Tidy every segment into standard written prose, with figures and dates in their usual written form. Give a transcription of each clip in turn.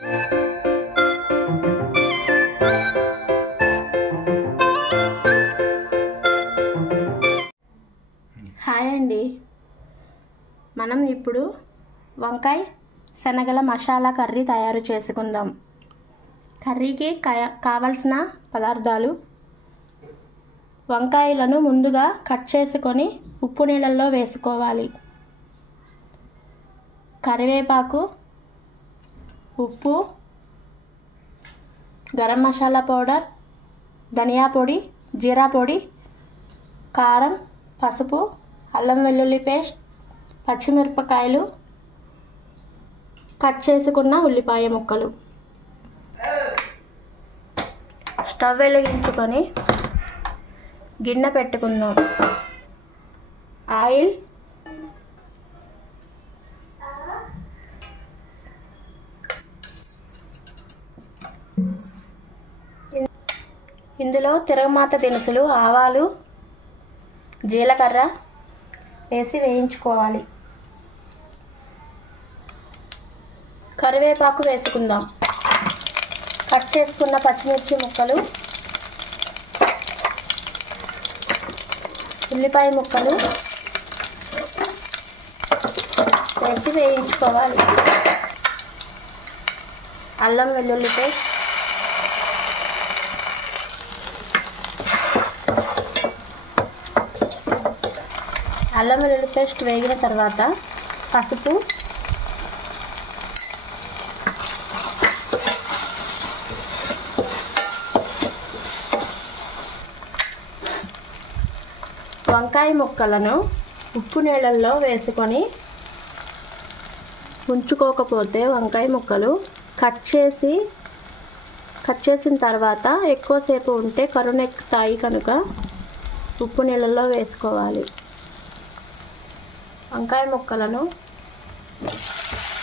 Hi అండి, మనం ఇప్పుడు వంకాయ శనగల మసాలా కర్రీ తయారు చేసుకుందాం. కర్రీకి కావలసిన పదార్థాలు: వంకాయలను ముందుగా కట్ చేసుకొని ఉప్పు నీళ్ళల్లో వేసుకోవాలి. కరివేపాకు, ఉప్పు, గరం మసాలా పౌడర్, ధనియా పొడి, జీరా పొడి, కారం, పసుపు, అల్లం వెల్లుల్లి పేస్ట్, పచ్చిమిరపకాయలు, కట్ చేసుకున్న ఉల్లిపాయ ముక్కలు. స్టవ్ వెలిగించుకొని గిన్నె పెట్టుకుందాం. ఆయిల్, ఇందులో తిరగమాత దినుసులు, ఆవాలు, జీలకర్ర వేసి వేయించుకోవాలి. కరివేపాకు వేసుకుందాం. కట్ చేసుకున్న పచ్చిమిర్చి ముక్కలు, ఉల్లిపాయ ముక్కలు వేసి వేయించుకోవాలి. అల్లం వెల్లుల్లి పేస్ట్, అల్లం వెల్లుల్లి పేస్ట్ వేగిన తర్వాత పసుపు, వంకాయ ముక్కలను ఉప్పు నీళ్ళల్లో వేసుకొని ఉంచుకోకపోతే వంకాయ ముక్కలు కట్ చేసిన తర్వాత ఎక్కువసేపు ఉంటే కరుణెక్కుతాయి కనుక ఉప్పు నీళ్ళల్లో వేసుకోవాలి. వంకాయ ముక్కలను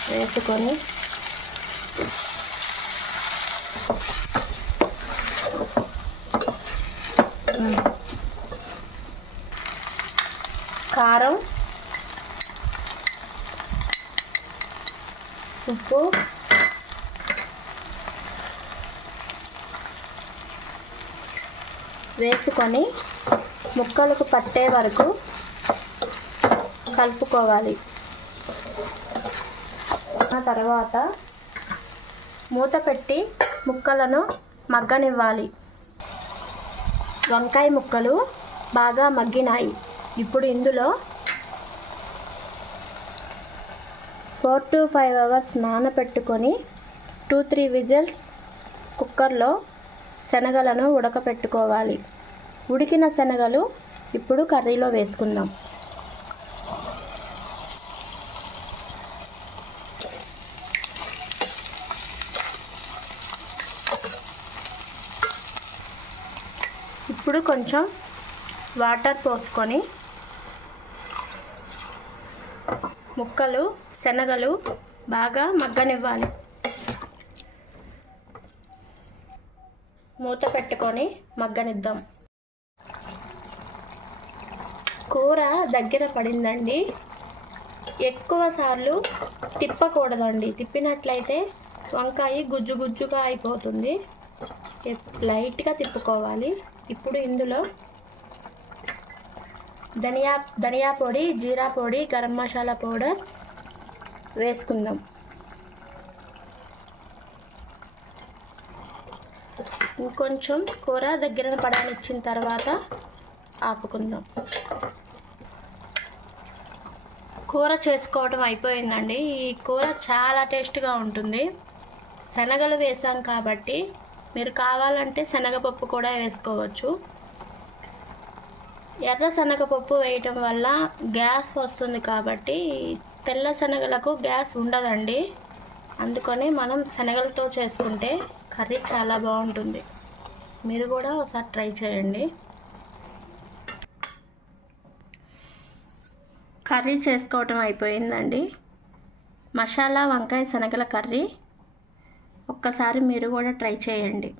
వేసుకొని కారం, ఉప్పు, వేసుకొని ముక్కలకు పట్టే వరకు కలుపుకోవాలి. ఆ తర్వాత మూత పెట్టి ముక్కలను మగ్గనివ్వాలి. వంకాయ ముక్కలు బాగా మగ్గినాయి. ఇప్పుడు ఇందులో 4 to 5 hours నానబెట్టుకొని 2-3 విజిల్స్ కుక్కర్లో శనగలను ఉడకపెట్టుకోవాలి. ఉడికిన శనగలు ఇప్పుడు కర్రీలో వేసుకుందాం. ఇప్పుడు కొంచెం వాటర్ పోసుకొని ముక్కలు, శనగలు బాగా మగ్గనివ్వాలి. మూత పెట్టుకొని మగ్గనిద్దాం. కూర దగ్గర పడిందండి. ఎక్కువ సార్లు తిప్పకూడదండి. తిప్పినట్లయితే వంకాయ గుజ్జు గుజ్జుగా అయిపోతుంది. లైట్గా తిప్పుకోవాలి. ఇప్పుడు ఇందులో ధనియా పొడి, జీరా పొడి, గరం మసాలా పౌడర్ వేసుకుందాం. ఇంకొంచెం కూర దగ్గర పడనిచ్చిన తర్వాత ఆపుకుందాం. కూర చేసుకోవడం అయిపోయిందండి. ఈ కూర చాలా టేస్ట్గా ఉంటుంది. శనగలు వేసాం కాబట్టి మీరు కావాలంటే శనగపప్పు కూడా వేసుకోవచ్చు. ఎర్ర శనగపప్పు వేయటం వల్ల గ్యాస్ వస్తుంది కాబట్టి తెల్ల శనగలకు గ్యాస్ ఉండదండి. అందుకని మనం శనగలతో చేసుకుంటే కర్రీ చాలా బాగుంటుంది. మీరు కూడా ఒకసారి ట్రై చేయండి. కర్రీ చేసుకోవటం అయిపోయిందండి. మసాలా వంకాయ శనగల కర్రీ ఒక్కసారి మీరు కూడా ట్రై చేయండి.